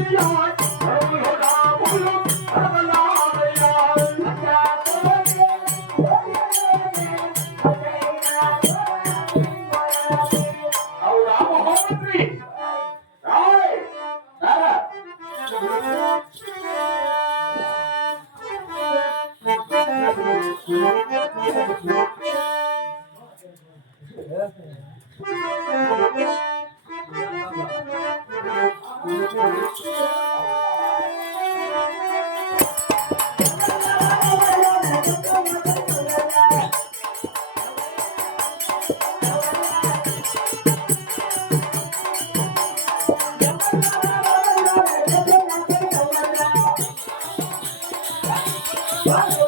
అవునా God.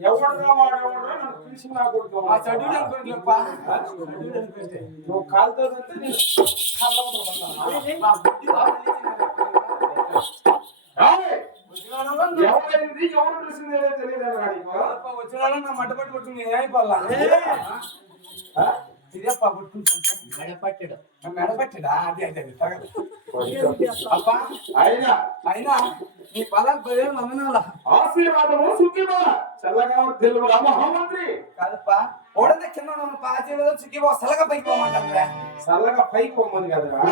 ఎవడురా వాడెవడురా నన్ను పిలిచి నా కొడుకు ఆ? చడ్డీలు అనుకోండి నువ్వు కాలుతో నేను ఎవరైంది ఎవరు పిలిచింది తెలియదు ఇదే పా పట్టుకుంటాను మెడపట్టడు. నా మెడ పట్టిడా అది అది తగదు. అప్పా అయినా అయినా నీ పదాలు పదిహేను వందనాలా ఆశీర్వాదము సుఖిమా. చల్లగా తెలుగు మహామంత్రి. కాదప్పా ఓడంతా కింద ఉన్న పాచీలో చిక్కి సలగా పైకి పోమంటారా చల్లగా పైకి పొమ్మని కదరా.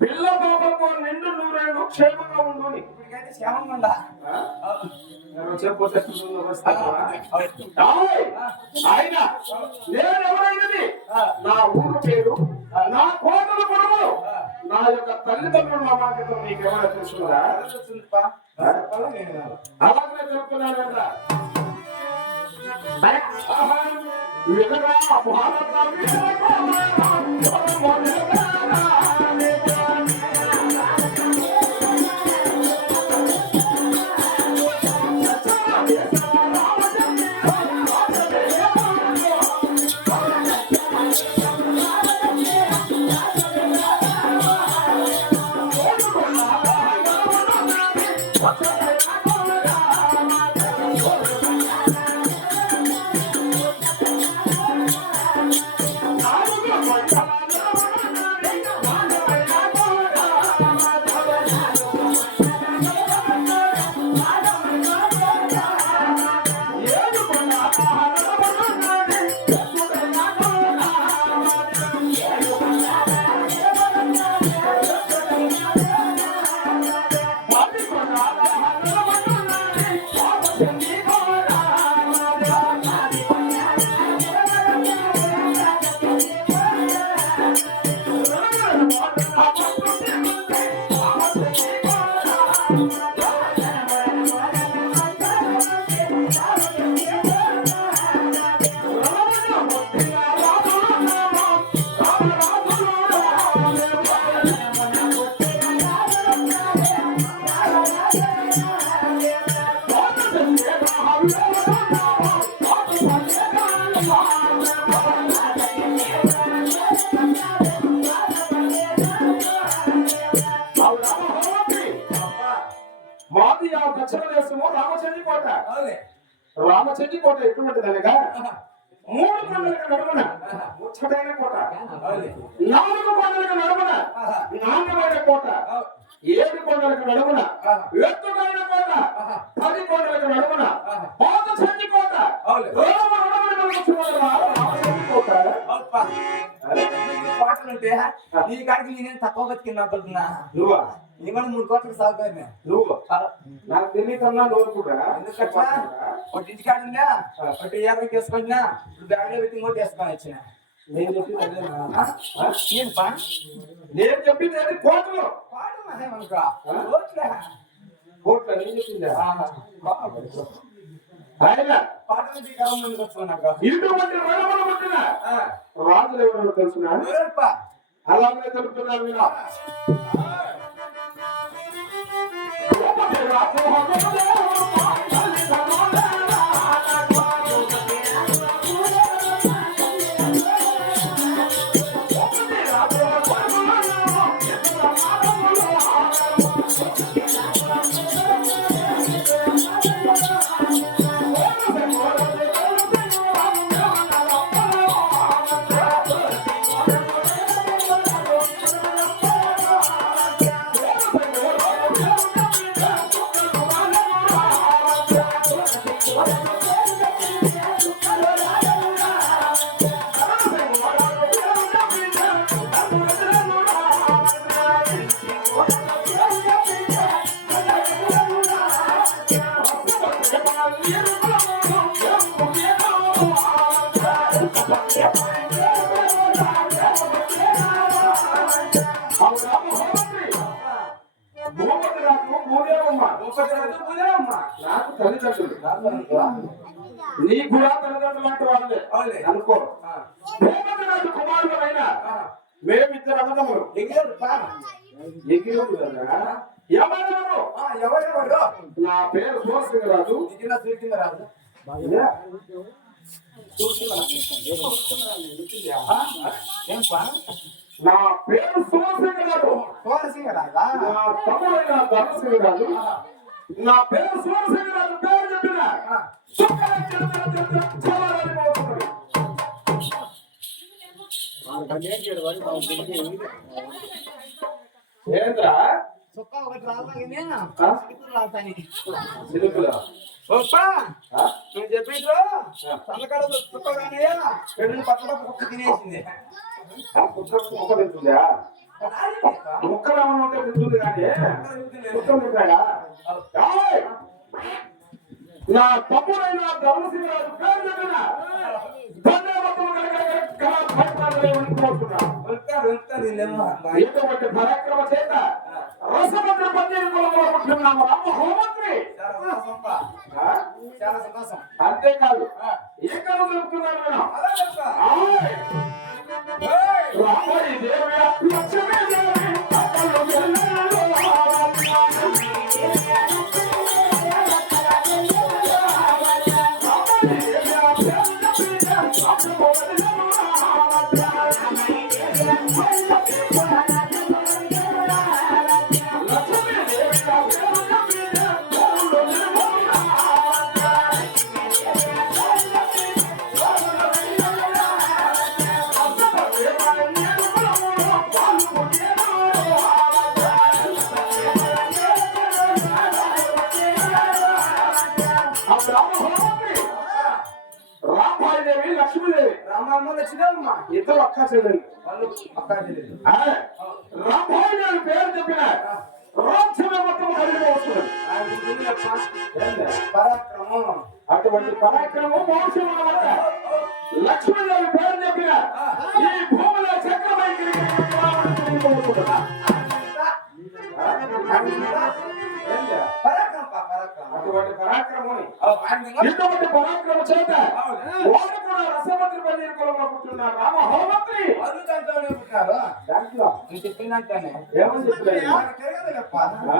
పిల్ల పాపతో నిండు నూరేళ్ళు క్షేమంగా ఉండు. ఇప్పటికైతే క్షేమంగా ఉందా. ఆయన నేను ఎవరైనది నా ఊరు పేరు నా కోటల గుణము నా యొక్క తల్లిదండ్రుల నమ్మకం నీకు ఏమైనా తెలుసుకురా అలాగే చెప్తున్నాను కదా. వినరా Música ఏడు కొండలకు నడుమున. ఎత్తుడైన కోట. పది కొండలకు నడుమున. పాత చండి కోట. అవునులే. రామ నడుమున నడుచుకున్న రామచంద్రి కోట అవునుపా. అరే, నీకు కోటలు ఉంటే నీ కాడికి నేనేం తక్కువ బతికిన అనుకుంటున్నా? నువ్వా? నీ కూడా మూడు కోట్లకు సాగుతాను నువ్వు? నాకు తెలియకన్నా నువ్వు కూడా ఎందుకట్లా? ఒకటి ఇంటికాడ ఉందా ఒకటి యాభై తీసుకుంటున్నా. ఇప్పుడు బ్యాగ్లో పెట్టి ఇంకోటి వేసుకొని వచ్చిన. నేను చెప్పింది అదేనా? ఆ? ఏం పా? నేను చెప్పింది ఏది కోటలో. కోట్ల. నేను చెప్పిందా. ఆయన. ఇటువంటి వరములు పుట్టిన రాజులు ఎవరో తెలుసునా? అలాగే తెలుపుతున్నారు వినా భూపతి నీ కూడా తల్లిదండ్రులు అంటే వాళ్ళే. అనుకో. భూపతి నాకు కుమారులైన మేమిద్దరు అన్నదమ్ములు. ఎగిరారు పా. ఎగిరి కదా? ఏమన్నాను ఎవరెవరు? నా పేరు సూరసింగరాజు రాదు ఏం? పా నా పేరు సూరసింగరాజు కోరసింగ రాదా నా తమ్ముడైన ధనసింగరాజు నా పేరు సూరసింగరాజు పేరు చెప్పిన. ఏంద్రా చొక్కా? నువ్వు చెప్పిట్రు? సన్నకాడ చుక్కగానే రెండు పక్కల కుక్క తినేసింది. కుక్క కుక్క తింటుందా? ముక్కలు ఉంటే తింటుంది కానీ ఏయ్! నా వెళ్తారు వీళ్ళేమో. ఇటువంటి పరాక్రమ చేత రసభద్ర పన్నీరు కులంలో పుట్టిన రామ హోమంత్రి? అంతేకాదు ఇక్కడ చెప్తున్నాను రామయ్య దేవయ్య, లక్ష్మీ దేవి, లక్ష్మీదేవి రామమ్మ లక్ష్మీదేవమ్మ. ఇద్దరు అక్క చెల్లెలు వాళ్ళు అక్కా చెల్లెలు. రామాదేవి పేరు చెప్పిన రాజ్యమే మొత్తం కలిగి వస్తుంది ఆయన గురించి చెప్పా. పరాక్రమం. అటువంటి పరాక్రమం మోసం వాడు కూడా రసమంత్రి పల్లి కులంలో పుట్టిన రామ హోమంత్రి! వాళ్ళు దాంట్లోనే పుట్టినారు దాంట్లో నేను చెప్పినట్టానే ఏమని చెప్పలేదు? నాకు తెలియదులేప్ప. ఆ?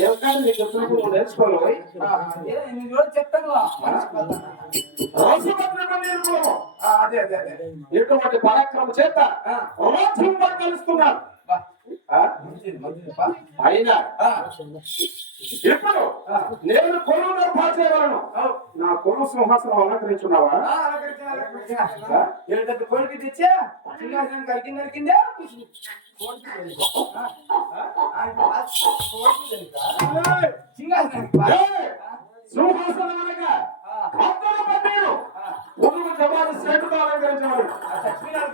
ఏం కానీ నీకు చెప్పినప్పుడు నువ్వు నేర్చుకోవాలి? ఆ, ఏ, ఇన్ని రోజులు చెప్తాను. రసమంత్రి అదే అదే అదే. ఇటువంటి పరాక్రమ చేత. రోధం కలుస్తున్నారు. అయినా. ఇప్పుడు నేను నిర్భాచేయగలను అవు. నా కొను సింహాసనం అలంకరించున్నావా? కోడికి తెచ్చా? సింహాసనం కలిగింది నరికిందా. ఏయ్! సింహాసనం అనగా ఆ, అద్దరు పన్నీరు ఆ. పొదుగు జవాను శ్రేణుతో అలంకరించాడు ఆ చచ్చిపోయినారు కదా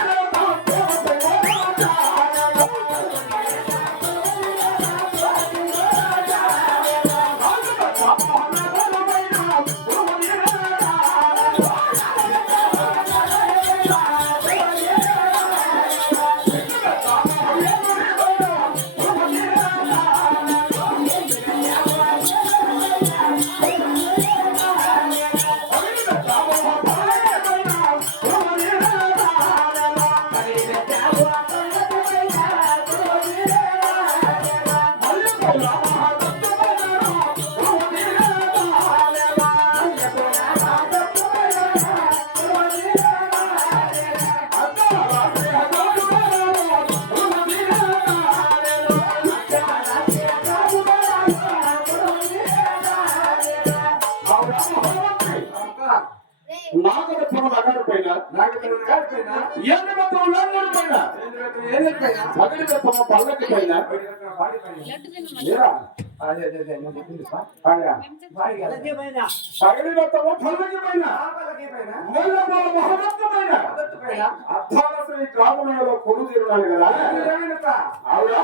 శ్రీ గ్రామంలో కొను తీరున్నాను కదా ఏమైనప్ప? ఆవిడ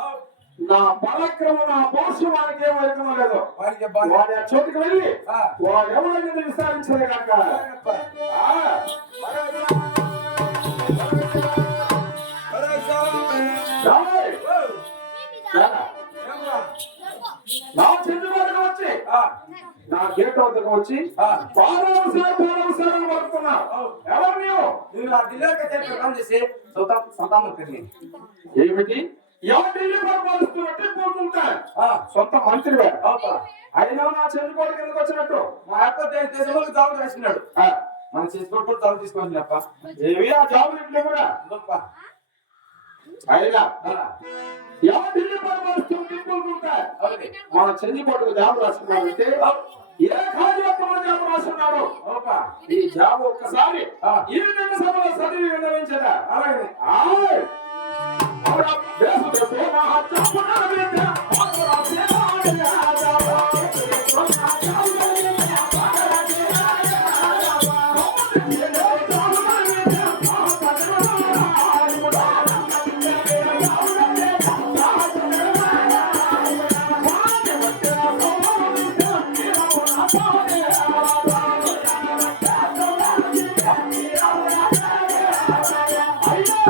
అవు. నా పరాక్రమం నా పౌరుషం వారికి ఏం వైకమో లేదు. వాడి ఆ చోటుకి వెళ్ళి. వాడు ఎవరైనా విస్తరించలే కాక. నా చెందుబాటుకు వచ్చి గేట్ వద్దకు వచ్చి పడుతున్నా ఎవరు నీవు? నేను ఆ చేసి. ఏమిటి? ఎవరు ఢిల్లీ పరిపాలిస్తున్నట్టు సొంత అవుతా. అయినా నా చెందుబాటు కిందకు వచ్చినట్టు. మా అప్ప దే- దేశంలోకి జాబు రాసినాడు. ఆ, మనం చేసుకుంటూ జాబు తీసుకోవాలి అప్ప. ఏవి ఆ జాబు ఇంట్లో కూడా మన చెందిపోటుకు జాబు రాస్తున్నాడంటే ఏ కార్యక్రమం జాబు గొప్ప. ఈ జాబు ఒక్కసారి. ఈ నిన్న సభలో చదివి విన్నవించదా? అలాగే. fire!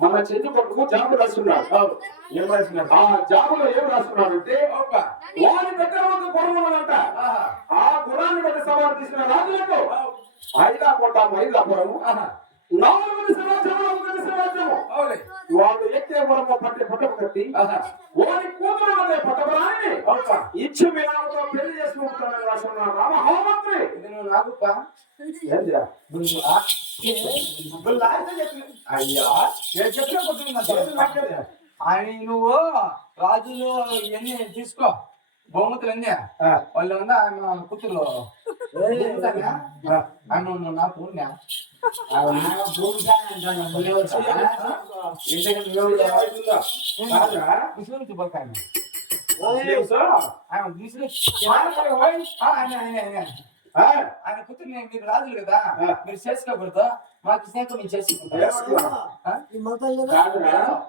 మన చెల్లి కొడుకు జాబు రాస్తున్నాడు అవును. ఏం రాసినాడు? ఆ జాబులో ఏం రాస్తున్నాడంటే ఓపా. వారి దగ్గర ఒక గుర్రం ఉన్నదంట. ఆ గుర్రాన్ని బట్టి సవాలు తీసిన రాజులకు అవు. ఐదాకోట మైదాపురము ఆహా. నాలుగు సంవత్సరాలు. వాళ్ళు గుర్రము పట్టి పట్టపు కట్టి. వారి కూతురు అనే పట్టపురాన్ని. ఇచ్చి మీనాలతో పెళ్ళి చేసుకుంటానని రాసిన రామ హోమంత్రి. ఇది నువ్వు చెప్పు. అయ్యా నేను చెప్పిన కొద్ది నా చేతులు నాకేదే. ఆయన నువ్వు రాజులు ఇవన్నీ తీసుకో. బహుమతులు అన్నీ వాళ్ళు ఉందా ఆయన కూతురు బహుమతులా? ఆయన ఆయన కూతురు నేను మీరు రాజులు కదా మీరు చేసుకోకూడదు మాకు స్నేహం మేము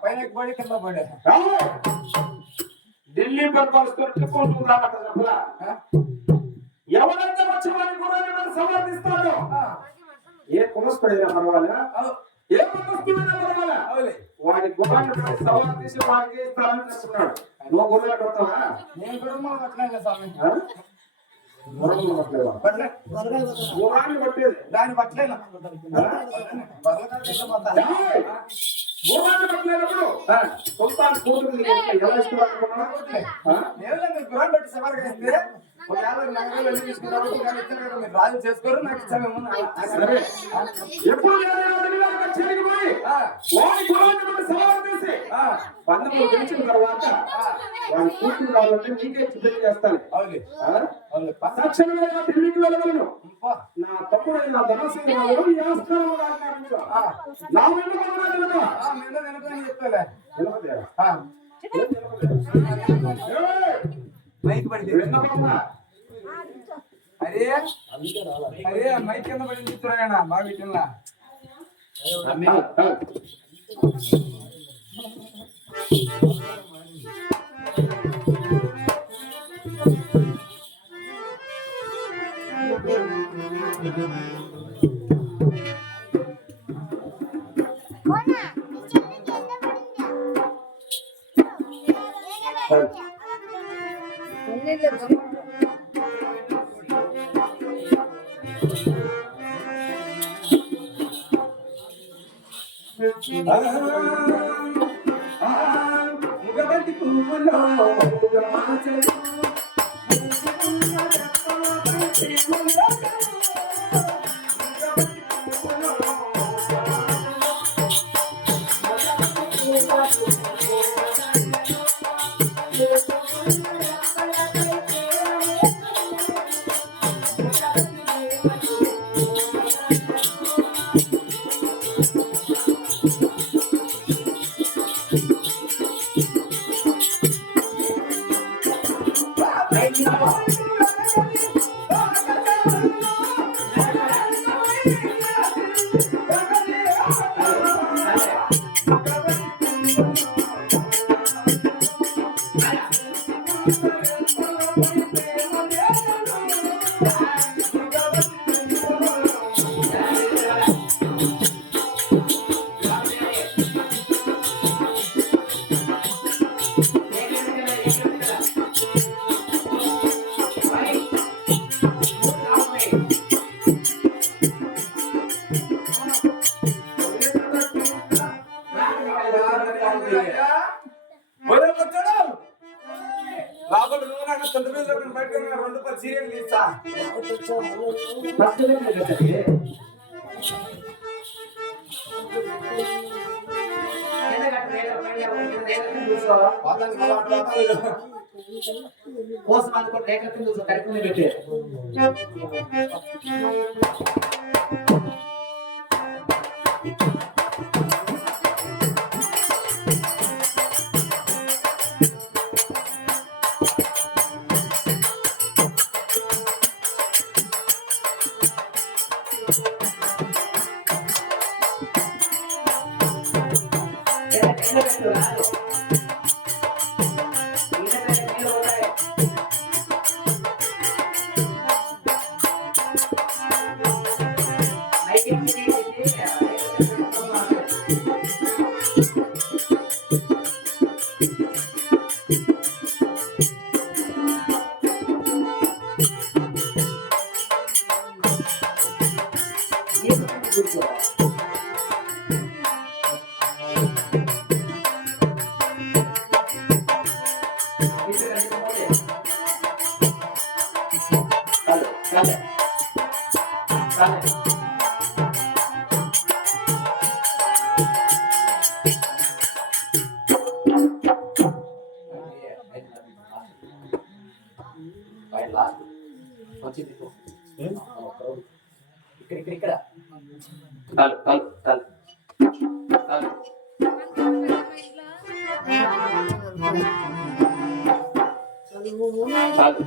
పైన పడి కింద పడే ఢిల్లీ ఎవరైతే వచ్చి వారి మనం సమర్థిస్తాడో. ఏ కుమస్తుడైనా పర్వాలా ఏ కుమస్తుడైనా పర్వాలా వాడి గుర్రాన్ని తీసి వాడికి ఇస్తానని చెప్తున్నాడు. నువ్వు గుర్రాలు కొడతావా? నేను స్వామి? గుర్రం కొట్టలేవా? పట్టలే గుర్రాన్ని కొట్టేది దాని పట్టలేను ఏయ్! గుర్రాన్ని కొట్టలేనప్పుడు ఆ. సుల్తాన్ కూతురు పెట్టి సవాల్ వెళ్ళి. ఎప్పుడు. పందెంలో గెలిచిన తర్వాత వాడి కూతురు కావాలంటే నీకే పెళ్ళి చేస్తాను. తక్షణమే నా ఢిల్లీకి వెళ్ళగలను. నా ఈ ఆస్థానంలో. ఆ. నా వెనుక నేను వెనకని చెప్తాలే మైక్ పడింది అరే అరే మైక్ కింద పడింది చూడలేనా మా పెట్టినా Thank you. పువ్వులో Bye. కోసం అనుకోండి రేఖ కింద కార్యక్రమం పెట్టారు. పెట్టే మైక్ చాలు.